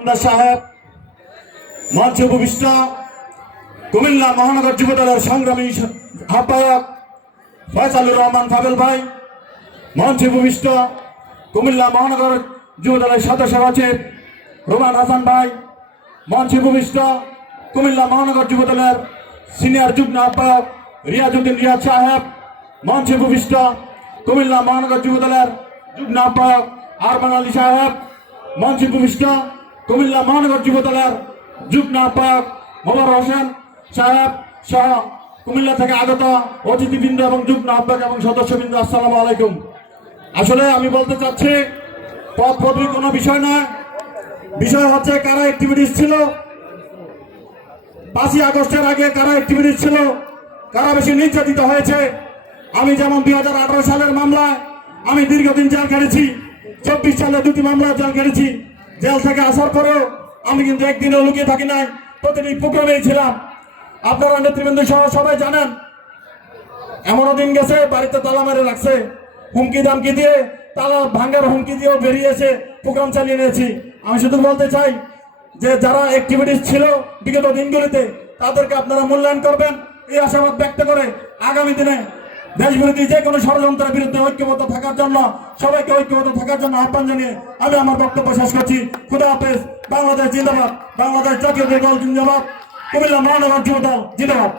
সাহেব, মঞ্চে উপবিষ্ট কুমিল্লা মহানগর যুবদলের সংগ্রামী আহ্বায়ক ফয়সালুর রহমান ফাবেল ভাই, মঞ্চে উপবিষ্ট কুমিল্লা মহানগর যুবদলের সদস্য সচিব রোমান হাসান ভাই, মঞ্চে উপবিষ্ট কুমিল্লা মহানগর যুবদলের সিনিয়র যুগ্ম আহ্বায়ক রিয়াজউদ্দিন রিয়াজ সাহেব, মঞ্চে উপবিষ্ট কুমিল্লা মহানগর যুবদলের যুগ্ম আহ্বায়ক আরমান আলী সাহেব, মঞ্চে উপবিষ্ট কুমিল্লা মহানগর যুবদলের যুগ্ম আহ্বায়ক মোবারক হোসেন সাহেব সহ কুমিল্লা থেকে আগত অতিথিবৃন্দ এবং যুগ্ম আহ্বায়ক এবং সদস্যবৃন্দ, আসসালামু আলাইকুম। আসলে আমি বলতে চাচ্ছি, পদ পদবি কোনো বিষয় নয়, বিষয় হচ্ছে কারা অ্যাক্টিভিটিস ছিল 5ই আগস্টের আগে, কারা অ্যাক্টিভিটিস ছিল, কারা বেশি নির্যাতিত হয়েছে। আমি যেমন 2018 সালের মামলায় আমি দীর্ঘদিন জেল খেটেছি, 24 সালে 2টি মামলায় জেল খেটেছি। জেল থেকে আসার পরেও আমি কিন্তু একদিনও লুকিয়ে থাকি নাই, প্রতিটি প্রোগ্রামেই ছিলাম। আপনারা নেতৃবৃন্দ সহ সবাই জানেন, এমনও দিন গেছে বাড়িতে তালা মেরে রাখছে, হুমকি দামকি দিয়ে তালা ভাঙ্গার হুমকি দিয়েও বেরিয়েছে, প্রোগ্রাম চালিয়ে নিয়েছি। আমি শুধু বলতে চাই যে যারা অ্যাক্টিভিটিস ছিল বিগত দিনগুলিতে, তাদেরকে আপনারা মূল্যায়ন করবেন, এই আশাবাদ ব্যক্ত করে আগামী দিনে দেশবিরোধী যে কোনো ষড়যন্ত্রের বিরুদ্ধে ঐক্যবদ্ধ থাকার জন্য, সবাইকে ঐক্যবদ্ধ থাকার জন্য আহ্বান জানিয়ে আমি আমার বক্তব্য শেষ করছি। খুদা হাফেজ। বাংলাদেশ জিন্দাবাদ, বাংলাদেশ জাতীয় দল জিন্দাবাদ, কুমিল্লা মহানগর যুবদল জিন্দাবাদ।